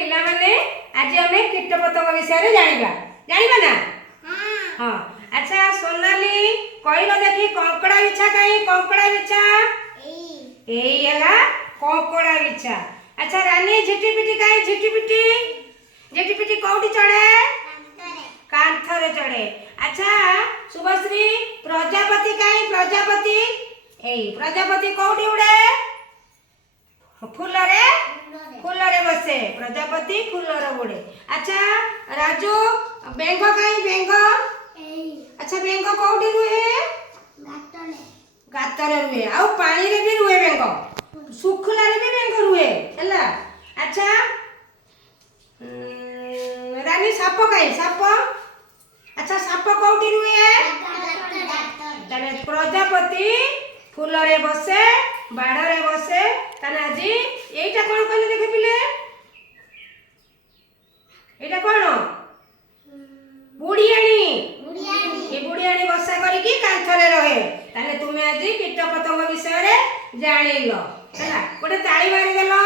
पिला माने आज हमें कीटपतंग विषय रे जानिबा ना। हां अच्छा सोनाली कहलो देखी कंकड़ा बिछा कहीं कंकड़ा बिछा एई हला कंकड़ा बिछा। अच्छा रानी झिटिपिटी कहीं झिटिपिटी कोठी चढ़े कांथरे चढ़े। अच्छा शुभश्री प्रजापति कहीं प्रजापति एई प्रजापति कोठी उड़े फूलरे बसे प्रजापति फूलरे उड़े। अच्छा राजू बेंग कहीं बेंग अच्छा बेंग कोठी रुहे गातरे रुहे आउ पानी रे भी रुहे बेंग सुखला रे भी बेंग रुहे हैला। अच्छा रानी साप कहीं साप अच्छा साप कोठी रुहे तने प्रजापति फूलरे बसे बाड़रे बसे तने आजी एटा कोन कहले देखे पिले एटा कोन बुढ़ियाणी ये बुढ़ियाणी बसा करिकी कांथरे रहे ताले तुमे आजी कीटपतंग विषय रे जानिलो हैला गोटे ताली मारी देलो।